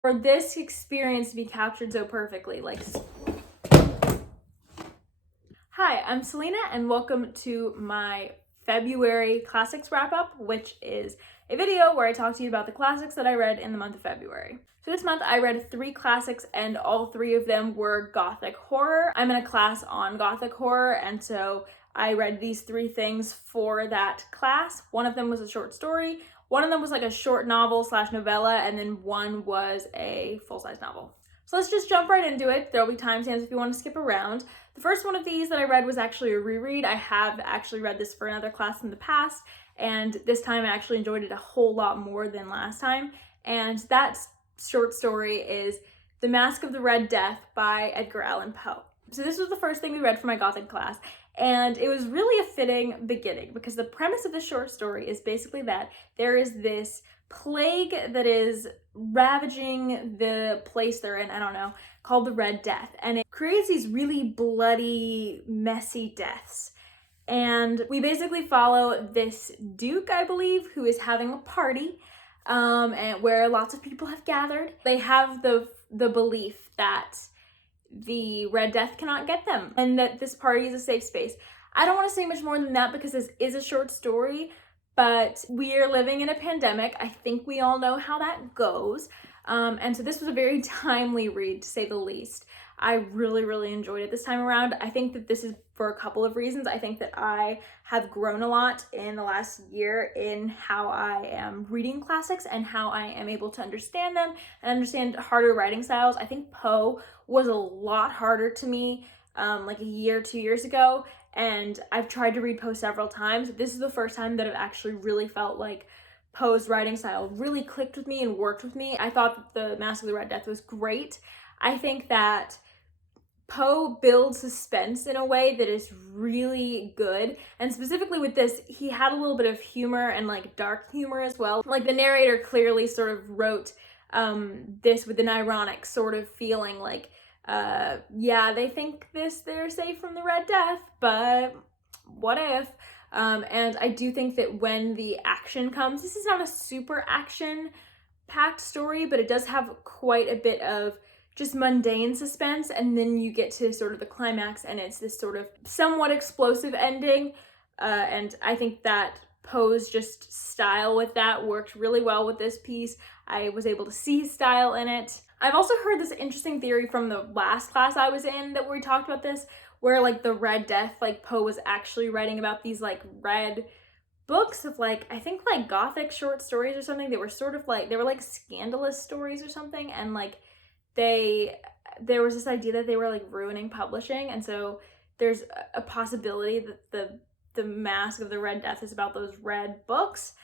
for this experience to be captured so perfectly. Hi, I'm Selena and welcome to my February classics wrap up, which is a video where I talk to you about the classics that I read in the month of February. So this month I read 3 classics and all 3 of them were Gothic horror. I'm in a class on Gothic horror, and so I read these 3 things for that class. One of them was a short story, one of them was like a short novel / novella, and then one was a full-size novel. So let's just jump right into it. There'll be timestamps if you want to skip around. The first one of these that I read was actually a reread. I have actually read this for another class in the past, and this time I actually enjoyed it a whole lot more than last time. And that short story is The Masque of the Red Death by Edgar Allan Poe. So this was the first thing we read for my Gothic class, and it was really a fitting beginning because the premise of the short story is basically that there is this plague that is ravaging the place they're in, called the Red Death, and it creates these really bloody, messy deaths. And we basically follow this duke, I believe, who is having a party, and where lots of people have gathered. They have the belief that the Red Death cannot get them and that this party is a safe space. I don't want to say much more than that because this is a short story, but we are living in a pandemic. I think we all know how that goes. And so this was a very timely read, to say the least. I really enjoyed it this time around. I think that this is for a couple of reasons. I think that I have grown a lot in the last year in how I am reading classics and how I am able to understand them and understand harder writing styles. I think Poe was a lot harder to me like a year, 2 years ago, and I've tried to read Poe several times. This is the first time that I've actually really felt like Poe's writing style really clicked with me and worked with me. I thought that The Masque of the Red Death was great. I think that Poe builds suspense in a way that is really good, and specifically with this, he had a little bit of humor and like dark humor as well. Like the narrator clearly sort of wrote this with an ironic sort of feeling, like yeah, they think they're safe from the Red Death, but what if? And I do think that when the action comes, this is not a super action-packed story, but it does have quite a bit of just mundane suspense, and then you get to sort of the climax, and it's this sort of somewhat explosive ending, and I think that Poe's just style with that worked really well with this piece. I was able to see his style in it. I've also heard this interesting theory from the last class I was in that we talked about this, where like the Red Death, like Poe was actually writing about these like red books of like, I think like Gothic short stories or something. They were sort of like, they were like scandalous stories or something, and like there was this idea that they were like ruining publishing, and so there's a possibility that the Masque of the Red Death is about those red books.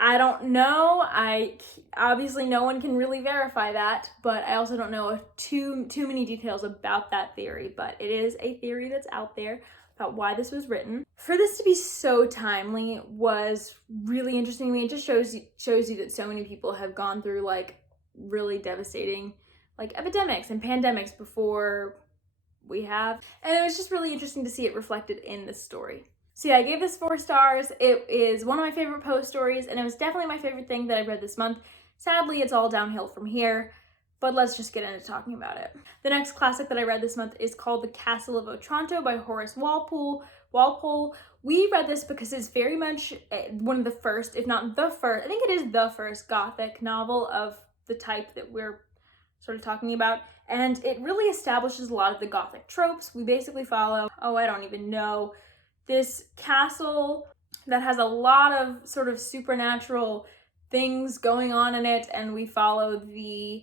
I don't know. Obviously no one can really verify that, but I also don't know too many details about that theory, but it is a theory that's out there about why this was written. For this to be so timely was really interesting to me. It just shows you that so many people have gone through like really devastating like epidemics and pandemics before we have, and it was just really interesting to see it reflected in this story. So yeah, I gave this 4 stars. It is one of my favorite Poe stories, and it was definitely my favorite thing that I read this month. Sadly, it's all downhill from here, but let's just get into talking about it. The next classic that I read this month is called The Castle of Otranto by Horace Walpole. We read this because it's very much one of the first, if not the first, I think it is the first Gothic novel of the type that we're sort of talking about, and it really establishes a lot of the Gothic tropes. We basically follow, this castle that has a lot of sort of supernatural things going on in it, and we follow the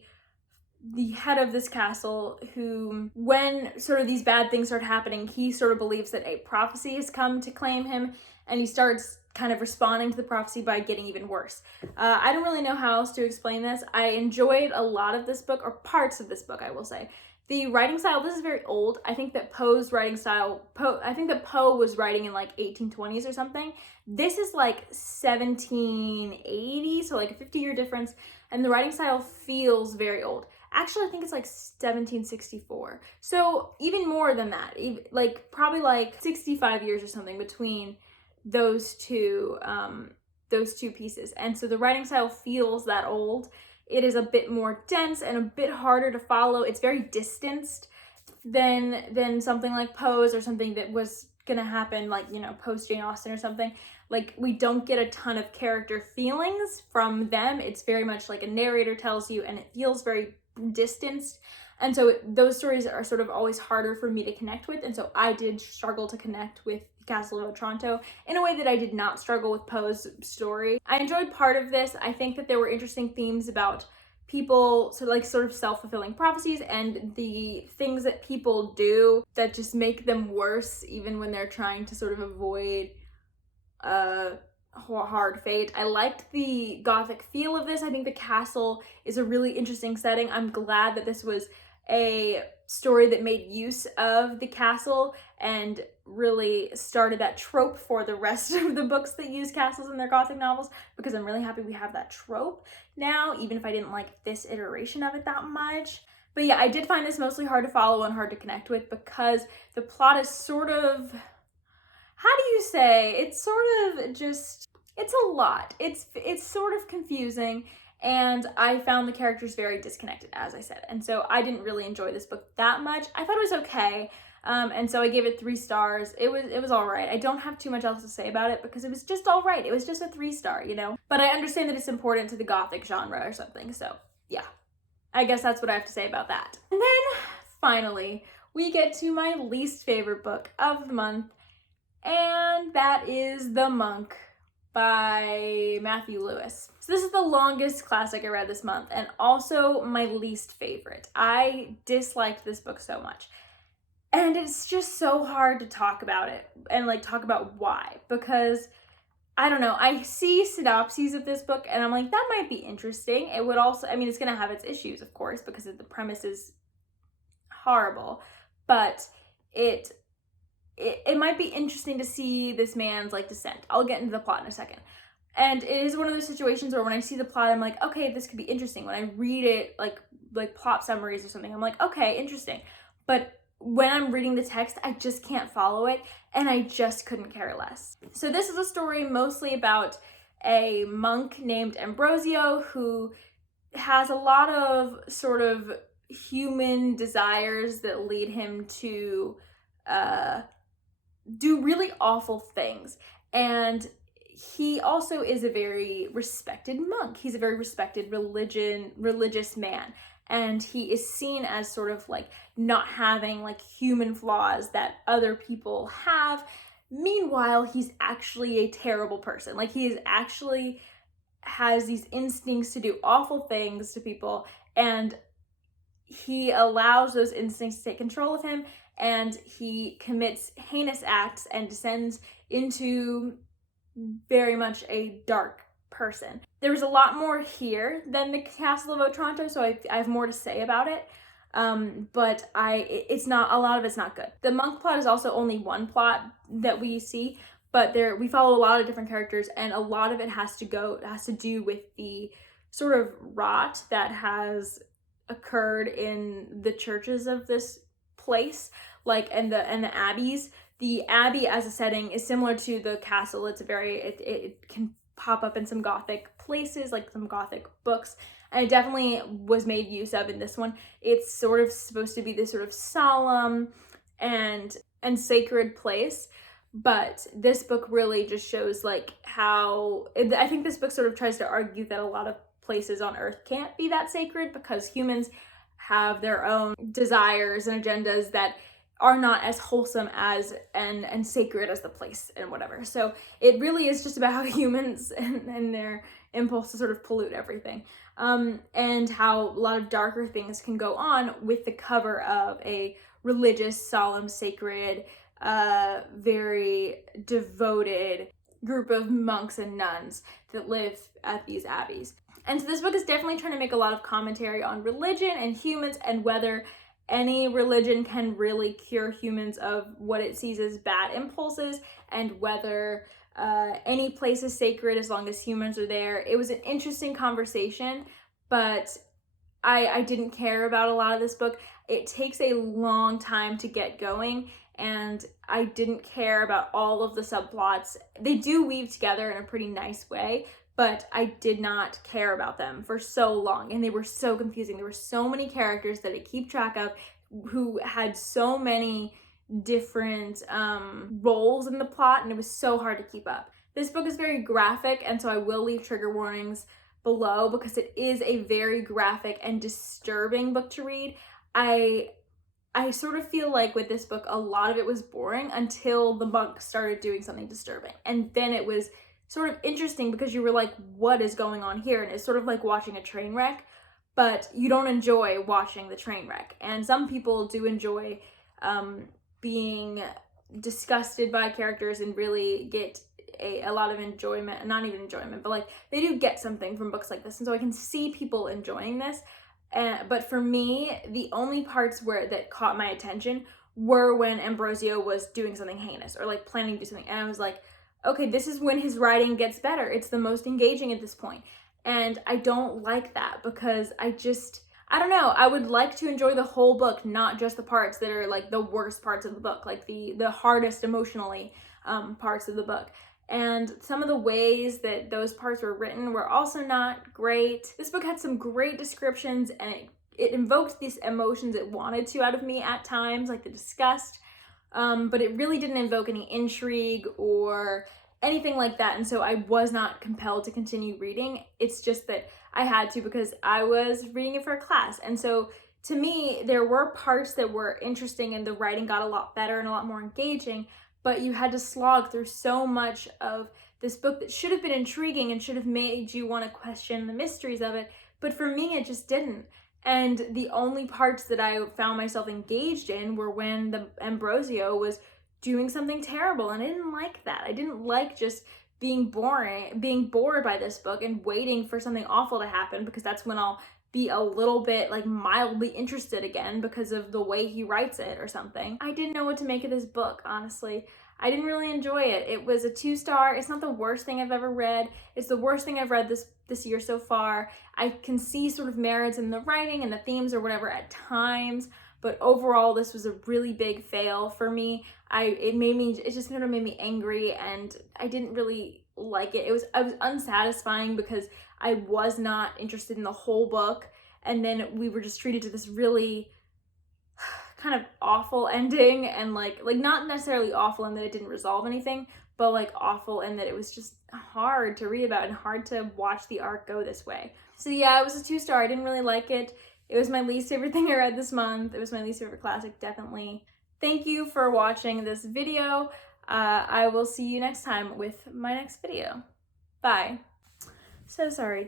head of this castle who, when sort of these bad things start happening, he sort of believes that a prophecy has come to claim him, and he starts kind of responding to the prophecy by getting even worse. I don't really know how else to explain this. I enjoyed a lot of this book, or parts of this book, I will say. The writing style, this is very old. I think that Poe's writing style, I think that Poe was writing in like 1820s or something. This is like 1780, so like a 50-year difference, and the writing style feels very old. Actually, I think it's like 1764. So even more than that, like probably like 65 years or something between those two pieces. And so the writing style feels that old. it is a bit more dense and a bit harder to follow. It's very distanced than something like Pose or something that was gonna happen like, you know, post Jane Austen or something. Like, we don't get a ton of character feelings from them. It's very much like a narrator tells you, and it feels very distanced. And so those stories are sort of always harder for me to connect with. And so I did struggle to connect with Castle of Otranto in a way that I did not struggle with Poe's story. I enjoyed part of this. I think that there were interesting themes about people, so like sort of self-fulfilling prophecies and the things that people do that just make them worse even when they're trying to sort of avoid hard fate. I liked the gothic feel of this. I think the castle is a really interesting setting. I'm glad that this was a story that made use of the castle and really started that trope for the rest of the books that use castles in their gothic novels, because I'm really happy we have that trope now, even if I didn't like this iteration of it that much. But yeah, I did find this mostly hard to follow and hard to connect with because the plot is sort of, how do you say, it's sort of just, it's a lot. It's sort of confusing, and I found the characters very disconnected, as I said. And so I didn't really enjoy this book that much. I thought it was okay. And so I gave it 3 stars. It was all right. I don't have too much else to say about it because it was just all right. It was just a 3-star, you know? But I understand that it's important to the gothic genre or something. So yeah, I guess that's what I have to say about that. And then finally, we get to my least favorite book of the month, and that is The Monk by Matthew Lewis. So this is the longest classic I read this month, and also my least favorite. I disliked this book so much. And it's just so hard to talk about it and like talk about why, because I don't know, I see synopses of this book and I'm like, that might be interesting. It would also, I mean, it's gonna have its issues, of course, because the premise is horrible, but it might be interesting to see this man's like descent. I'll get into the plot in a second. And it is one of those situations where when I see the plot, I'm like, okay, this could be interesting. When I read it, like plot summaries or something, I'm like, okay, interesting. But when I'm reading the text, I just can't follow it, and I just couldn't care less. So this is a story mostly about a monk named Ambrosio who has a lot of sort of human desires that lead him to do really awful things. And he also is a very respected monk. He's a very respected religious man. And he is seen as sort of like not having like human flaws that other people have. Meanwhile, he's actually a terrible person. Like, he is actually has these instincts to do awful things to people, and he allows those instincts to take control of him, and he commits heinous acts and descends into very much a dark person. There's a lot more here than the Castle of Otranto, so I have more to say about it. But it's not, a lot of it's not good. The monk plot is also only one plot that we see, but we follow a lot of different characters, and a lot of it has to do with the sort of rot that has occurred in the churches of this place, like and the abbeys. The abbey as a setting is similar to the castle. It's it can pop up in some gothic places, like some gothic books, and it definitely was made use of in this one. It's sort of supposed to be this sort of solemn and sacred place, but this book really just shows like how, I think this book sort of tries to argue that a lot of places on earth can't be that sacred because humans have their own desires and agendas that are not as wholesome as and sacred as the place and whatever. So it really is just about how humans and their impulse to sort of pollute everything, and how a lot of darker things can go on with the cover of a religious, solemn, sacred, very devoted group of monks and nuns that live at these abbeys. And so this book is definitely trying to make a lot of commentary on religion and humans, and whether any religion can really cure humans of what it sees as bad impulses, and whether any place is sacred as long as humans are there. It was an interesting conversation, but I didn't care about a lot of this book. It takes a long time to get going, and I didn't care about all of the subplots. They do weave together in a pretty nice way, but I did not care about them for so long, and they were so confusing. There were so many characters that I keep track of who had so many different roles in the plot, and it was so hard to keep up. This book is very graphic, and so I will leave trigger warnings below because it is a very graphic and disturbing book to read. I sort of feel like with this book, a lot of it was boring until the monk started doing something disturbing. And then it was sort of interesting because you were like, what is going on here? And it's sort of like watching a train wreck, but you don't enjoy watching the train wreck. And some people do enjoy being disgusted by characters and really get a lot of enjoyment, not even enjoyment, but like they do get something from books like this. And so I can see people enjoying this. But for me, the only parts that caught my attention were when Ambrosio was doing something heinous or like planning to do something. And I was like, okay, this is when his writing gets better. It's the most engaging at this point. And I don't like that because I don't know. I would like to enjoy the whole book, not just the parts that are like the worst parts of the book, like the hardest emotionally parts of the book. And some of the ways that those parts were written were also not great. This book had some great descriptions, and it invoked these emotions it wanted to out of me at times, like the disgust, but it really didn't invoke any intrigue or anything like that, and so I was not compelled to continue reading. It's just that I had to because I was reading it for a class, and so to me, there were parts that were interesting and the writing got a lot better and a lot more engaging, but you had to slog through so much of this book that should have been intriguing and should have made you want to question the mysteries of it, but for me, it just didn't. And the only parts that I found myself engaged in were when the Ambrosio was doing something terrible, and I didn't like that. I didn't like just being bored by this book and waiting for something awful to happen, because that's when I'll be a little bit like mildly interested again because of the way he writes it or something. I didn't know what to make of this book, honestly. I didn't really enjoy it. It was a 2-star. It's not the worst thing I've ever read. It's the worst thing I've read this year so far. I can see sort of merits in the writing and the themes or whatever at times, but overall this was a really big fail for me. It just sort of made me angry, and I didn't really like it. I was unsatisfying because I was not interested in the whole book, and then we were just treated to this really kind of awful ending, and like not necessarily awful in that it didn't resolve anything, but like awful in that it was just hard to read about and hard to watch the arc go this way. So yeah, it was a 2-star. I didn't really like it. It was my least favorite thing I read this month. It was my least favorite classic, definitely. Thank you for watching this video. I will see you next time with my next video. Bye. So sorry,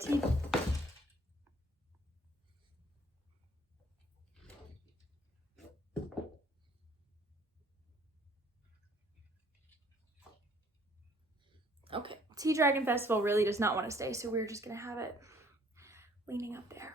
Okay, Tea Dragon Festival really does not want to stay, so we're just gonna have it leaning up there.